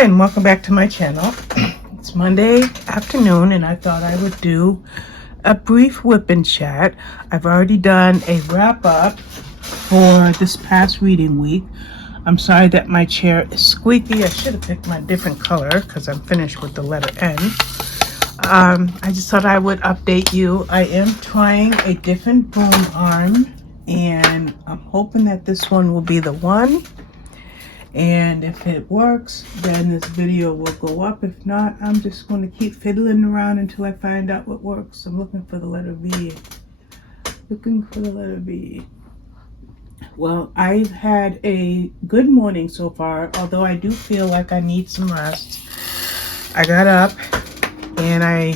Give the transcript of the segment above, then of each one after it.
Hi, and welcome back to my channel. It's Monday afternoon, and I thought I would do a brief WIP and Chat. I've already done a wrap-up for this past reading week. I'm sorry that my chair is squeaky. I should have picked my different color because I'm finished with the letter N. I just thought I would update you. I am trying a different boom arm, and I'm hoping that this one will be the one. And if it works, then this video will go up. If not, I'm just going to keep fiddling around until I find out what works. I'm looking for the letter V. Looking for the letter V. Well, I've had a good morning so far, although I do feel like I need some rest. I got up and I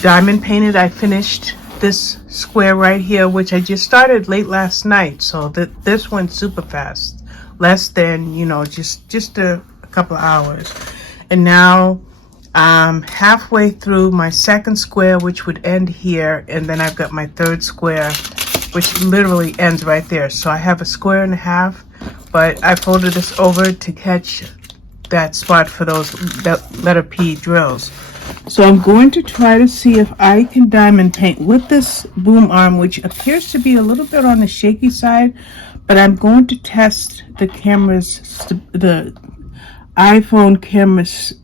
diamond painted. I finished this square right here, which I just started late last night. So this went super fast. Less than, just a couple of hours. And now I'm halfway through my second square, which would end here, and then I've got my third square, which literally ends right there. So I have a square and a half, but I folded this over to catch that spot for that letter P drills. So I'm going to try to see if I can diamond paint with this boom arm, which appears to be a little bit on the shaky side, but I'm going to test the the iPhone camera's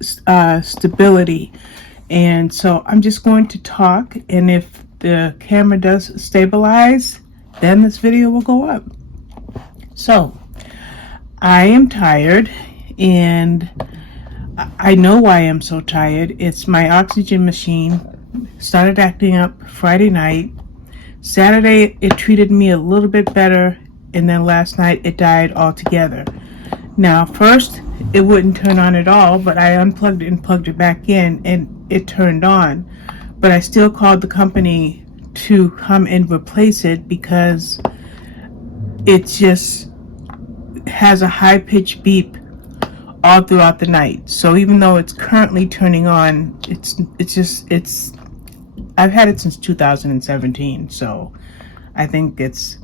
stability. And so I'm just going to talk, and if the camera does stabilize, then this video will go up. So I am tired, and I know why I'm so tired. It's my oxygen machine. Started acting up Friday night. Saturday, it treated me a little bit better, and then last night it died altogether. Now, first, it wouldn't turn on at all, but I unplugged it and plugged it back in, and it turned on. But I still called the company to come and replace it because it just has a high-pitched beep all throughout the night. So even though it's currently turning on, I've had it since 2017, so I think it's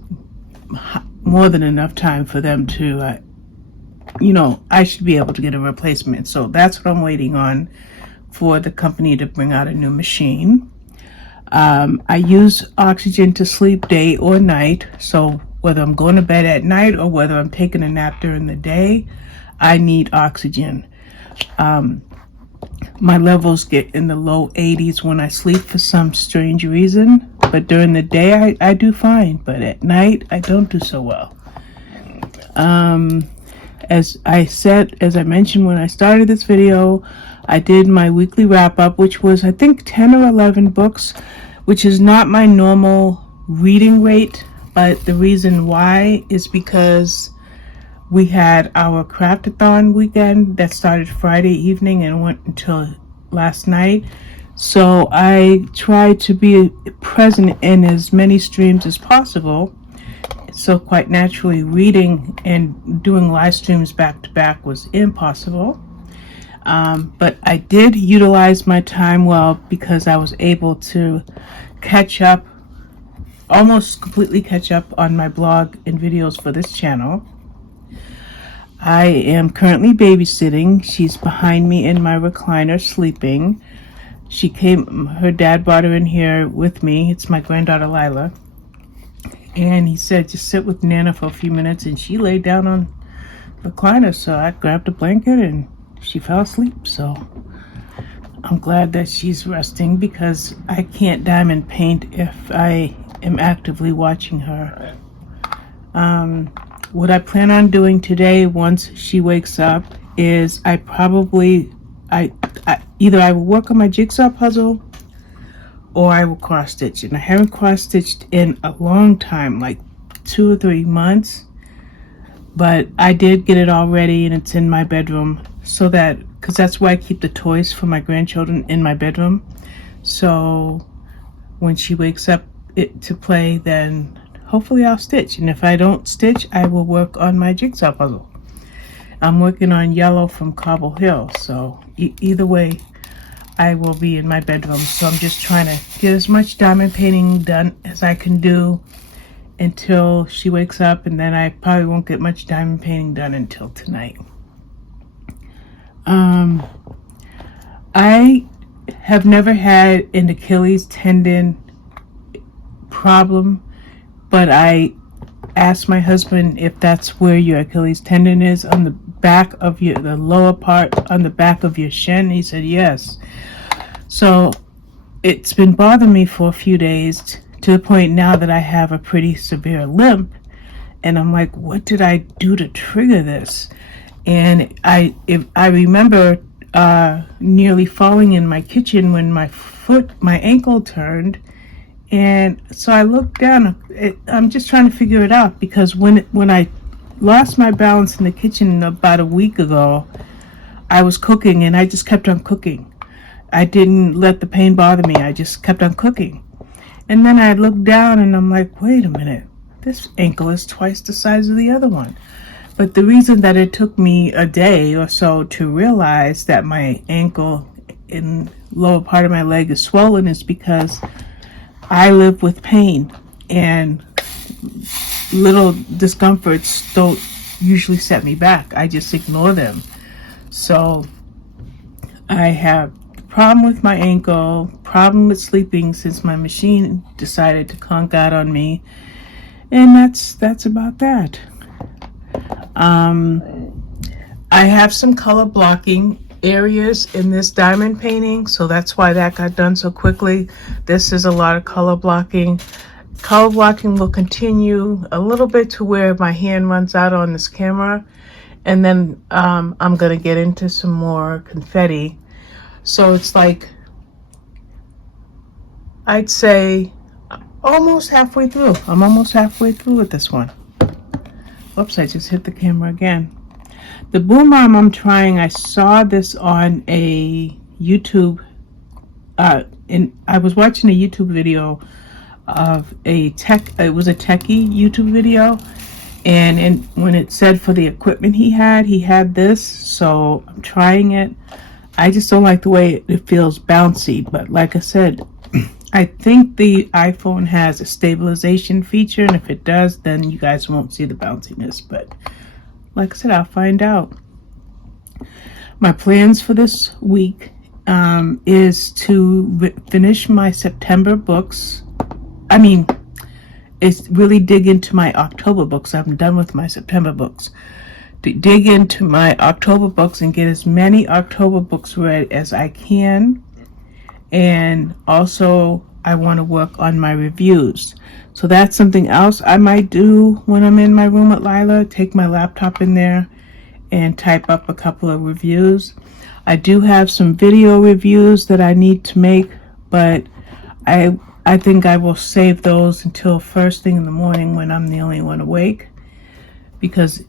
more than enough time for them to I should be able to get a replacement. So that's what I'm waiting on, for the company to bring out a new machine. I use oxygen to sleep day or night, so whether I'm going to bed at night or whether I'm taking a nap during the day, I need oxygen. My levels get in the low 80s when I sleep for some strange reason, but during the day I do fine, but at night I don't do so well. As I mentioned when I started this video, I did my weekly wrap-up, which was I think 10 or 11 books, which is not my normal reading rate, but the reason why is because we had our craftathon weekend that started Friday evening and went until last night. So I tried to be present in as many streams as possible. So quite naturally, reading and doing live streams back to back was impossible. But I did utilize my time well, because I was able to almost completely catch up on my blog and videos for this channel. I am currently babysitting. She's behind me in my recliner sleeping. Her dad brought her in here with me. It's my granddaughter Lila. And he said, just sit with Nana for a few minutes, and she laid down on the recliner. So I grabbed a blanket and she fell asleep. So I'm glad that she's resting, because I can't diamond paint if I am actively watching her. What I plan on doing today, once she wakes up, is either I will work on my jigsaw puzzle or I will cross stitch. And I haven't cross stitched in a long time, like 2 or 3 months, but I did get it all ready, and it's in my bedroom, because that's where I keep the toys for my grandchildren, in my bedroom. So when she wakes up to play, then hopefully I'll stitch, and if I don't stitch, I will work on my jigsaw puzzle. I'm working on yellow from Cobble Hill, so either way, I will be in my bedroom. So I'm just trying to get as much diamond painting done as I can do until she wakes up, and then I probably won't get much diamond painting done until tonight. I have never had an Achilles tendon problem, but I asked my husband if that's where your Achilles tendon is, on the back of the lower part, on the back of your shin. He said yes. So it's been bothering me for a few days, to the point now that I have a pretty severe limp, and I'm like, what did I do to trigger this? And I remember nearly falling in my kitchen when my ankle turned. And so I looked down. I'm just trying to figure it out, because when I lost my balance in the kitchen about a week ago, I was cooking and I just kept on cooking. I didn't let the pain bother me. I just kept on cooking. And then I looked down and I'm like, wait a minute, this ankle is twice the size of the other one. But the reason that it took me a day or so to realize that my ankle in lower part of my leg is swollen is because I live with pain, and little discomforts don't usually set me back. I just ignore them. So I have a problem with my ankle, problem with sleeping since my machine decided to conk out on me, and that's about that. I have some color blocking areas in this diamond painting, so that's why that got done so quickly. This is a lot of color blocking. Color blocking will continue a little bit to where my hand runs out on this camera, and then I'm gonna get into some more confetti. So it's like, I'd say almost halfway through. I'm almost halfway through with this one. Oops, I just hit the camera again. The boom arm I'm trying, I saw this on a YouTube, I was watching a YouTube video of it was a techie YouTube video, and when it said for the equipment he had this, so I'm trying it. I just don't like the way it feels bouncy, but like I said, I think the iPhone has a stabilization feature, and if it does, then you guys won't see the bounciness, but like I said, I'll find out. My plans for this week is to finish my September books. It's really dig into my October books. I'm done with my September books. To dig into my October books and get as many October books read as I can. And also, I want to work on my reviews. So that's something else I might do when I'm in my room with Lila. Take my laptop in there and type up a couple of reviews. I do have some video reviews that I need to make, but I think I will save those until first thing in the morning when I'm the only one awake. Because,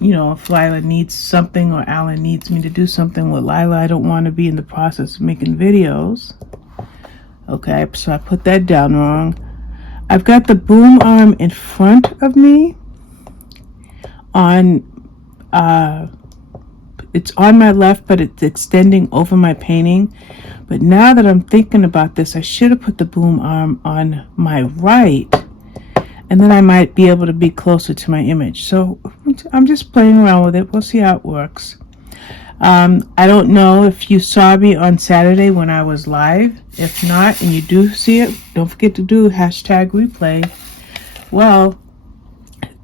you know, if Lila needs something or Alan needs me to do something with Lila, I don't want to be in the process of making videos. Okay, so I put that down wrong. I've got the boom arm in front of me on, it's on my left, but it's extending over my painting. But now that I'm thinking about this, I should have put the boom arm on my right, and then I might be able to be closer to my image. So I'm just playing around with it. We'll see how it works. I don't know if you saw me on Saturday when I was live. If not, and you do see it, don't forget to do #replay. Well,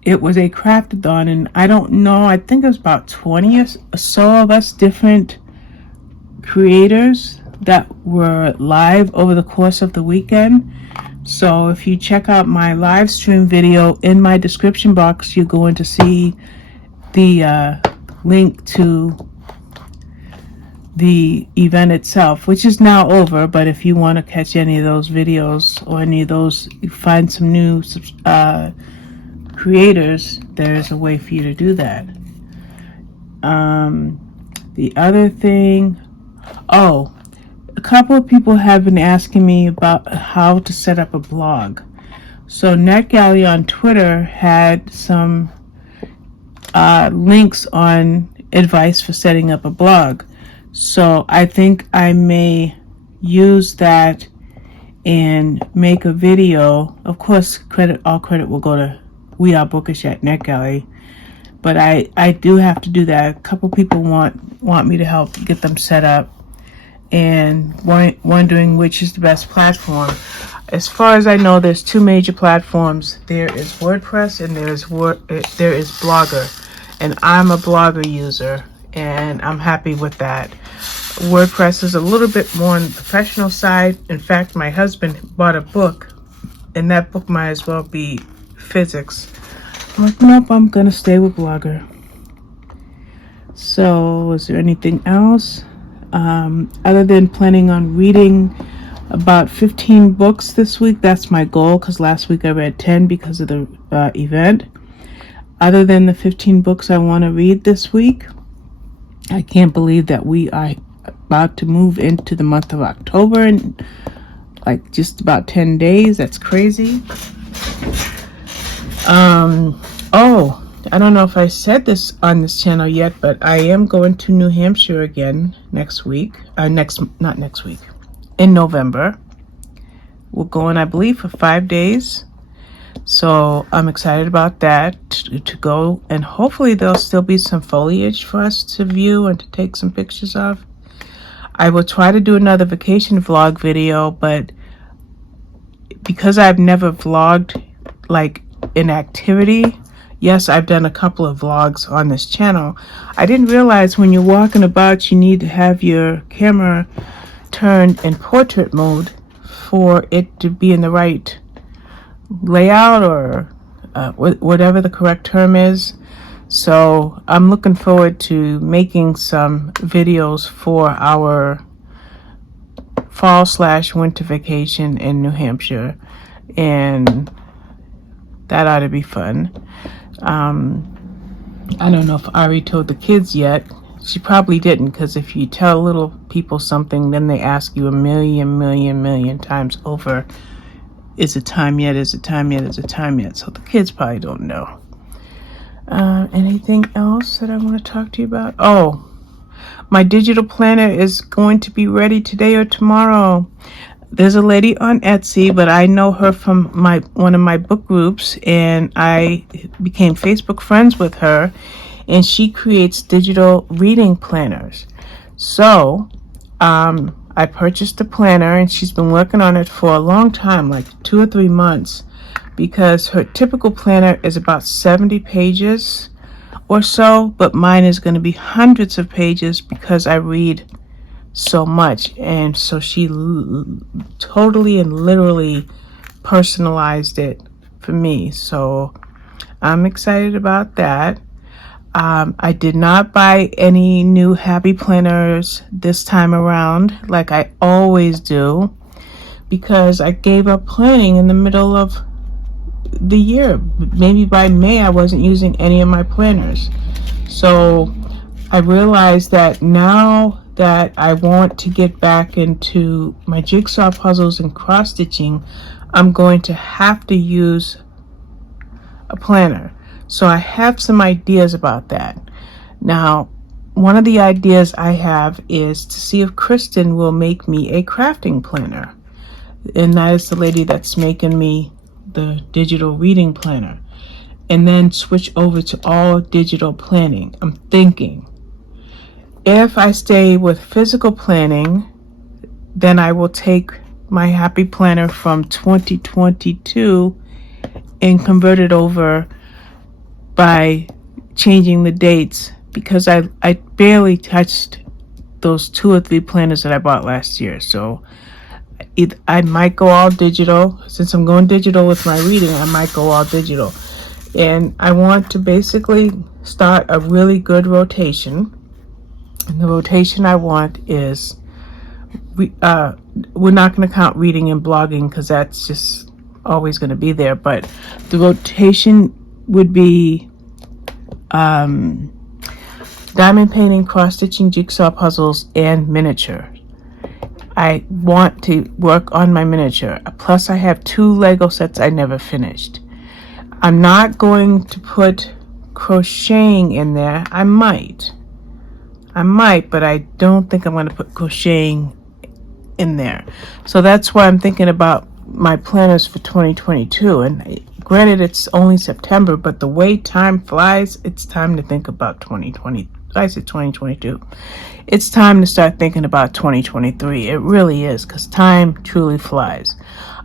it was a craftathon, and I don't know, I think it was about 20 or so of us different creators that were live over the course of the weekend. So if you check out my live stream video in my description box, you're going to see the link to the event itself, which is now over. But if you want to catch any of those videos or any of those, find some new creators, there's a way for you to do that. The other thing, a couple of people have been asking me about how to set up a blog. So NetGalley on Twitter had some links on advice for setting up a blog. So I think I may use that and make a video. Of course, all credit will go to We Are Bookish at NetGalley. but I do have to do that. A couple people want me to help get them set up, and wondering which is the best platform. As far as I know, there's two major platforms. There is WordPress and there is Blogger, and I'm a Blogger user, and I'm happy with that. WordPress is a little bit more on the professional side. In fact, my husband bought a book, and that book might as well be physics. I'm like, nope, I'm gonna stay with Blogger. So, is there anything else? Other than planning on reading about 15 books this week. That's my goal, because last week I read 10 because of the event. Other than the 15 books I want to read this week, I can't believe that we are about to move into the month of October in like just about 10 days. That's crazy. Oh, I don't know if I said this on this channel yet, but I am going to New Hampshire again next week. Not next week. In November. We're going, I believe, for 5 days. So I'm excited about that, to go, and hopefully there'll still be some foliage for us to view and to take some pictures of. I will try to do another vacation vlog video, but because I've never vlogged like an activity, yes, I've done a couple of vlogs on this channel. I didn't realize when you're walking about you need to have your camera turned in portrait mode for it to be in the right layout, or whatever the correct term is. So I'm looking forward to making some videos for our fall/winter vacation in New Hampshire, and that ought to be fun. I don't know if Ari told the kids yet. She probably didn't, because if you tell little people something, then they ask you a million times over, is it time yet? Is it time yet? Is it time yet? So the kids probably don't know. Anything else that I want to talk to you about? Oh, my digital planner is going to be ready today or tomorrow. There's a lady on Etsy, but I know her from one of my book groups, and I became Facebook friends with her, and she creates digital reading planners. So I purchased a planner, and she's been working on it for a long time, like 2 or 3 months, because her typical planner is about 70 pages or so, but mine is going to be hundreds of pages because I read so much. And so she totally and literally personalized it for me. So I'm excited about that. I did not buy any new happy planners this time around like I always do, because I gave up planning in the middle of the year. Maybe by May I wasn't using any of my planners. So I realized that now that I want to get back into my jigsaw puzzles and cross stitching, I'm going to have to use a planner. So I have some ideas about that. Now, one of the ideas I have is to see if Kristen will make me a crafting planner. And that is the lady that's making me the digital reading planner. And then switch over to all digital planning. I'm thinking, if I stay with physical planning, then I will take my happy planner from 2022 and convert it over by changing the dates, because I barely touched those 2 or 3 planners that I bought last year. So I might go all digital. Since I'm going digital with my reading, I might go all digital. And I want to basically start a really good rotation. And the rotation I want is, we're not going to count reading and blogging because that's just always going to be there. But the rotation would be diamond painting, cross-stitching, jigsaw puzzles, and miniature. I want to work on my miniature. Plus, I have 2 Lego sets I never finished. I'm not going to put crocheting in there. I might, but I don't think I'm going to put crocheting in there. So that's why I'm thinking about my planners for 2022. And Granted, it's only September, but the way time flies, it's time to think about 2020. I said 2022. It's time to start thinking about 2023. It really is, because time truly flies.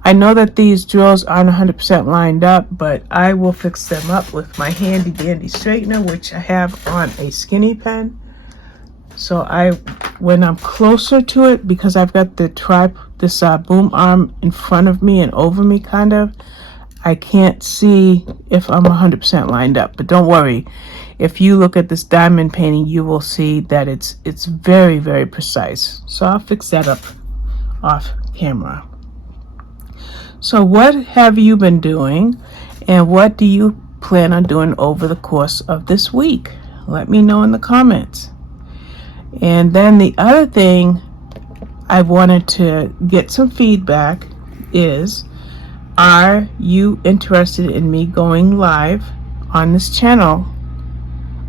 I know that these drills aren't 100% lined up, but I will fix them up with my handy dandy straightener, which I have on a skinny pen. So when I'm closer to it, because I've got the this boom arm in front of me and over me kind of, I can't see if I'm 100% lined up. But don't worry, if you look at this diamond painting, you will see that it's very, very precise. So I'll fix that up off camera. So what have you been doing, and what do you plan on doing over the course of this week? Let me know in the comments. And then the other thing I wanted to get some feedback is, are you interested in me going live on this channel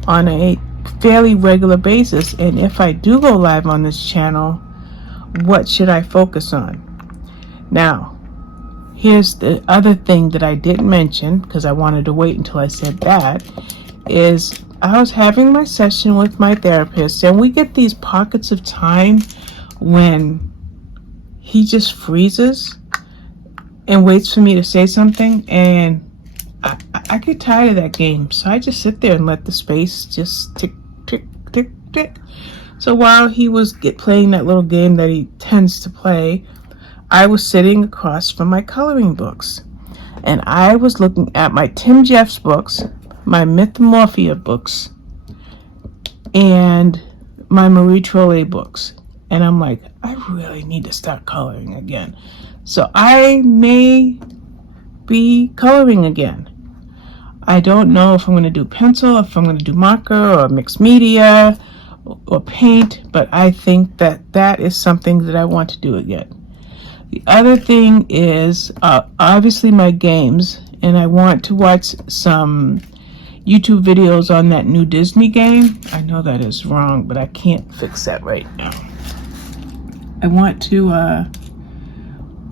on a fairly regular basis? And if I do go live on this channel, what should I focus on? Now, here's the other thing that I didn't mention, because I wanted to wait until I said that, is I was having my session with my therapist, and we get these pockets of time when he just freezes and waits for me to say something, and I get tired of that game. So I just sit there and let the space just tick, tick, tick, tick. So while he was playing that little game that he tends to play, I was sitting across from my coloring books, and I was looking at my Tim Jeffs books, my Mythomorphia books, and my Marie Trolle books. And I'm like, I really need to start coloring again. So I may be coloring again. I don't know if I'm going to do pencil, if I'm going to do marker or mixed media or paint, but I think that is something that I want to do again. The other thing is obviously my games, and I want to watch some YouTube videos on that new Disney game. I know that is wrong, but I can't fix that right now. I want to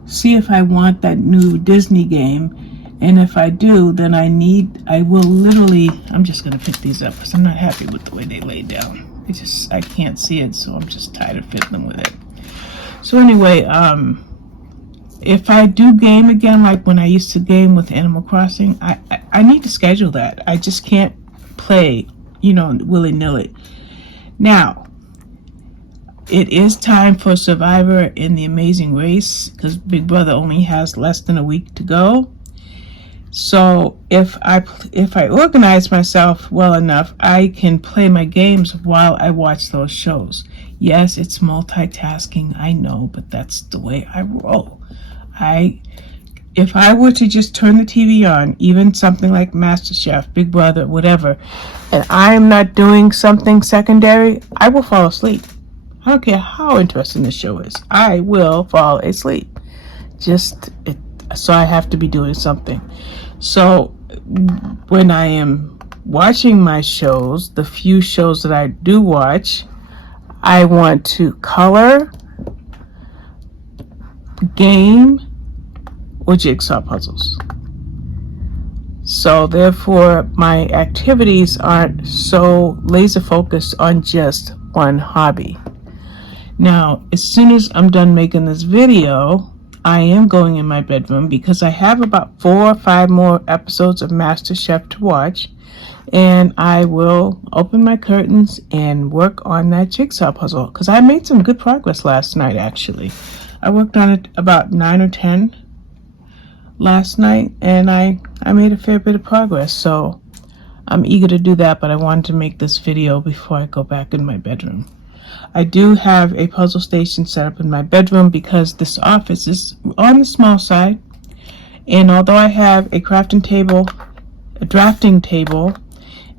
see if I want that new Disney game, and if I do, then I will literally, I'm just going to pick these up because I'm not happy with the way they lay down. I can't see it, so I'm just tired of fitting them with it. So anyway, if I do game again, like when I used to game with Animal Crossing, I need to schedule that. I just can't play, willy-nilly. Now, it is time for Survivor in the Amazing Race, because Big Brother only has less than a week to go. So if I organize myself well enough, I can play my games while I watch those shows. Yes, it's multitasking, I know, but that's the way I roll. If I were to just turn the TV on, even something like MasterChef, Big Brother, whatever, and I am not doing something secondary, I will fall asleep. I don't care how interesting the show is. I will fall asleep. So I have to be doing something. So when I am watching my shows, the few shows that I do watch, I want to color, game, or jigsaw puzzles. So therefore, my activities aren't so laser focused on just one hobby. Now, as soon as I'm done making this video, I am going in my bedroom because I have about 4 or 5 more episodes of MasterChef to watch, and I will open my curtains and work on that jigsaw puzzle, because I made some good progress last night, actually. I worked on it about 9 or 10 last night, and I made a fair bit of progress, so I'm eager to do that, but I wanted to make this video before I go back in my bedroom. I do have a puzzle station set up in my bedroom because this office is on the small side, and although I have a crafting table, a drafting table,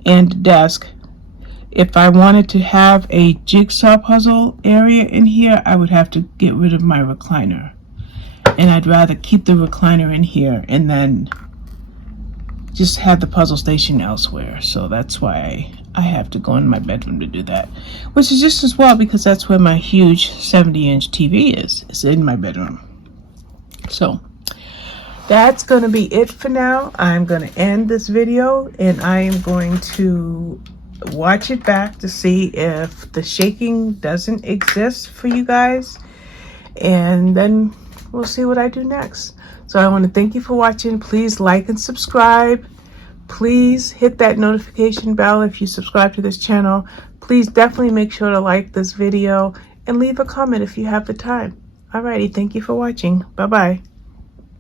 and a desk, if I wanted to have a jigsaw puzzle area in here, I would have to get rid of my recliner, and I'd rather keep the recliner in here and then just have the puzzle station elsewhere. So that's why I have to go in my bedroom to do that, which is just as well because that's where my huge 70-inch TV is. It's in my bedroom. So that's going to be it for now. I'm going to end this video and I am going to watch it back to see if the shaking doesn't exist for you guys, and then we'll see what I do next. So I want to thank you for watching. Please like and subscribe. Please hit that notification bell if you subscribe to this channel. Please definitely make sure to like this video and leave a comment if you have the time. Alrighty, thank you for watching. Bye bye.